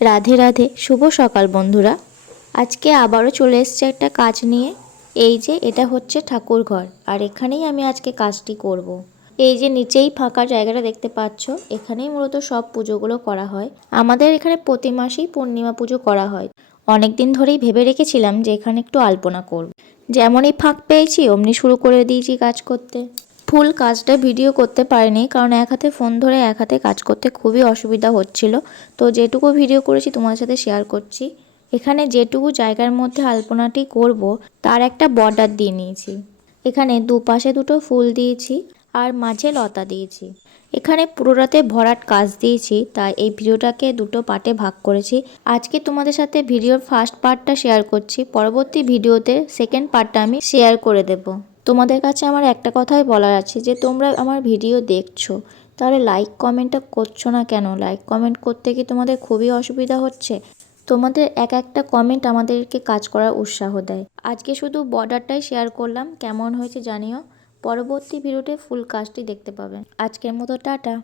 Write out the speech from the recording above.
রাধে রাধে, শুভ সকাল বন্ধুরা। আজকে আবারও চলে এসেছে একটা কাজ নিয়ে। এই যে এটা হচ্ছে ঠাকুর ঘর, আর এখানেই আমি আজকে কাজটি করব। এই যে নিচেই ফাঁকা জায়গাটা দেখতে পাচ্ছ, এখানেই মূলত সব পুজোগুলো করা হয়। আমাদের এখানে প্রতি মাসেই পূর্ণিমা পুজো করা হয়। অনেক দিন ধরেই ভেবে রেখেছিলাম যে এখানে একটু আলপনা করব। যেমনই ফাঁক পেয়েছি অমনি শুরু করে দিয়েছি কাজ করতে। ফুল কাজটা ভিডিও করতে পারিনি, কারণ এক হাতে ফোন ধরে এক হাতে কাজ করতে খুবই অসুবিধা হচ্ছিল। তো যেটুকু ভিডিও করেছি তোমার সাথে শেয়ার করছি। এখানে যেটুকু জায়গার মধ্যে আলপনাটি করব তার একটা বর্ডার দিয়ে নিয়েছি। এখানে দুপাশে দুটো ফুল দিয়েছি আর মাঝে লতা দিয়েছি। এখানে পুরোটাতে ভরাট কাজ দিয়েছি, তাই এই ভিডিওটাকে দুটো পার্টে ভাগ করেছি। আজকে তোমাদের সাথে ভিডিওর ফার্স্ট পার্টটা শেয়ার করছি, পরবর্তী ভিডিওতে সেকেন্ড পার্টটা আমি শেয়ার করে দেব। তোমাদের কাছে আমার একটা কথাই বলার আছে, যে তোমরা আমার ভিডিও দেখছো, তাহলে লাইক কমেন্টটা করছো না কেন? লাইক কমেন্ট করতে কি তোমাদের খুবই অসুবিধা হচ্ছে? তোমাদের এক একটা কমেন্ট আমাদেরকে কাজ করার উৎসাহ দেয়। আজকে শুধু বর্ডারটাই শেয়ার করলাম, কেমন হয়েছে জানিও। পরবর্তী ভিডিওতে ফুল কাজটি দেখতে পাবে। আজকের মতো টাটা।